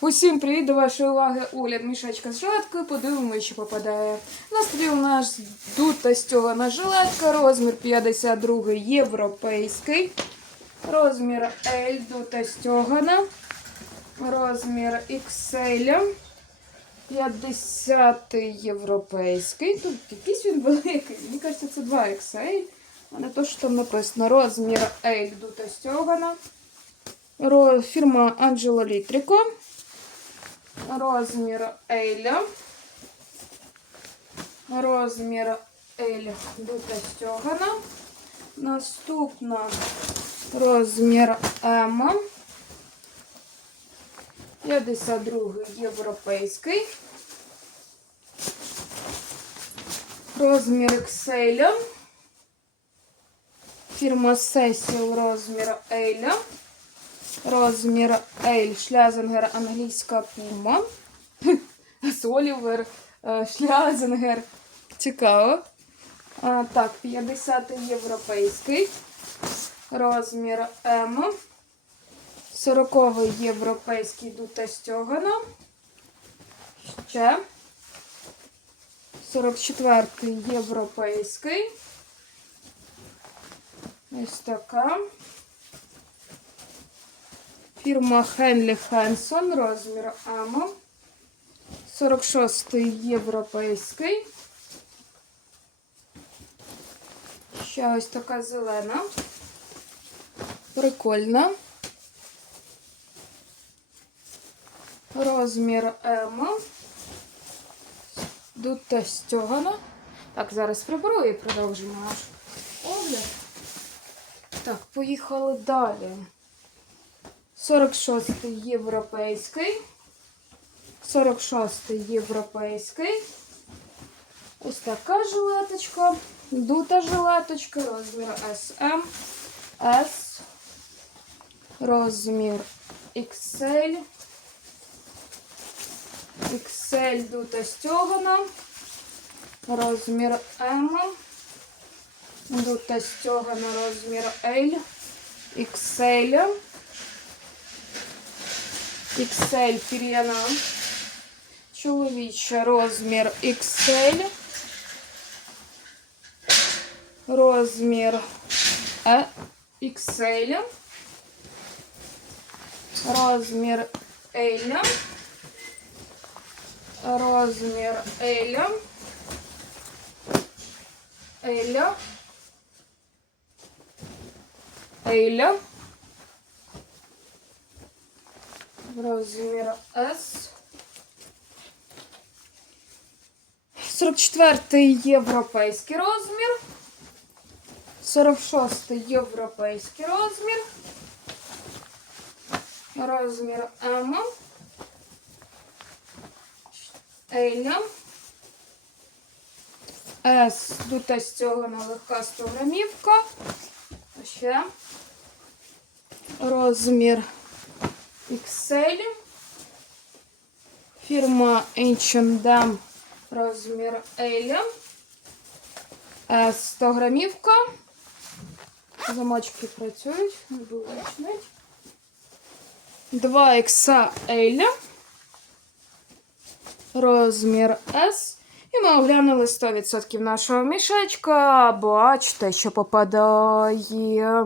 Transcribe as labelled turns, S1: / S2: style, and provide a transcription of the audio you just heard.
S1: Усім привіт до вашої уваги огляд мішечка з жилеткою. Подивимося, що попадає. На столі у нас дута стьогана жилетка, розмір 52 європейський, розмір L дута стьогана, розмір XL, 50 європейський. Тут якийсь він великий. Мені кажеться, це 2 XL. А не то, що там написано. Розмір L дута стьогана. Фірма Angelo Litrico. Розмір Еля. Розмір Ель дута стьогана. Наступна розмір М. 52 європейський. Розмір XL. Фірма Cecil розмір Еля. Розмір L, шлязенгер, англійська пума. Солівер, шлязенгер. Цікаво. А, так, 50 європейський. Розмір М. 40 європейський дута стьогана. Ще. 44 європейський. Ось така. Фірма Хенлі Хенсон, розмір М. 46 європейський. Ще ось така зелена. Прикольна. Розмір М. Дута стьогана. Так, зараз приберу і продовжимо наш огляд. Так, поїхали далі. 46 європейський. 46 європейський. Ось така жилеточка. Дута жилеточка. Розмір SM. S. Розмір XL. XL дута стьогана. Розмір M. Дута стьогана. Розмір L. XL. XL пір'яна. Чоловіча розмір XL. Розмір е, XL. Розмір L. Розмір L. L. L. Розмір S. 44 європейський розмір. 46 європейський розмір. Розмір М. Еля. С. Дута стягана легка 100 грамівка. Ще. Розмір XL. Фірма H&M розмір L. Е, 100 грамівка. Замочки працюють, не вилучнуть. 2 XL. Розмір S. І ми оглянули 100% нашого мішечка. Бачите, що попадає.